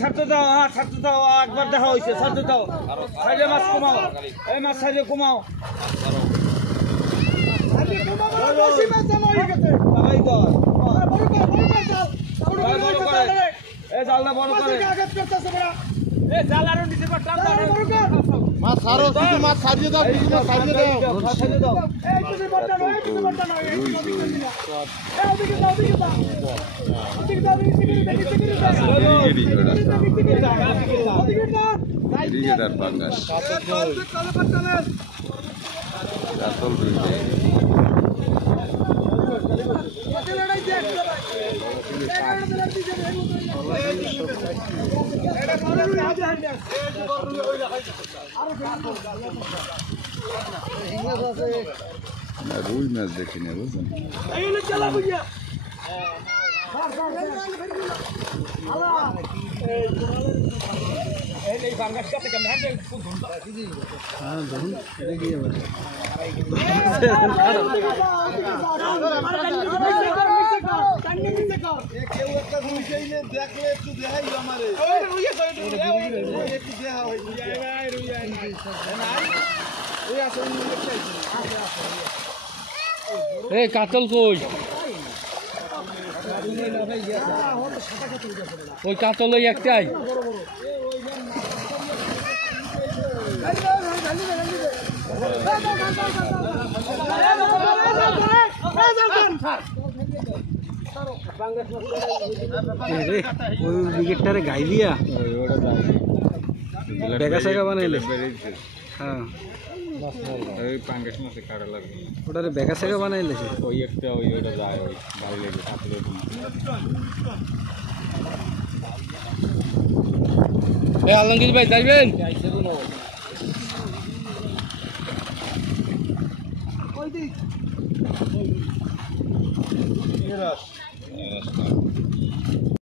ছাড়তে দাও, হ্যাঁ ছাড়তে দাও, একবার দেখা হয়েছে, ছাড়তে দাও। সাইডে মাছ কমাও, এই মাছ সাইডে কমাও। জালটা বড় করে, মাছ ছাড়ো, কিছু মাছ ছাড়িয়ে দাও, কিছু মাছ ছাড়িয়ে দাও। ক্রিকেটার পাঙ্গাস কাতল রুইছে রুই মাছ দেখি না বুঝলেন এই কাতল কই ওই কাতল ওই একটাই ওই উইকেটটারে গাই দিয়া বেগা সেগা বানাইলে হ্যাঁ ওই পাঙ্গাস মাছে কাটা লাগবে ওটারে বেগা সেগা বানাইলে ওই একটা ওইটা যায় ওই ভালো লেগে কাতলে আলমগীর ভাই যাইবেন Yes.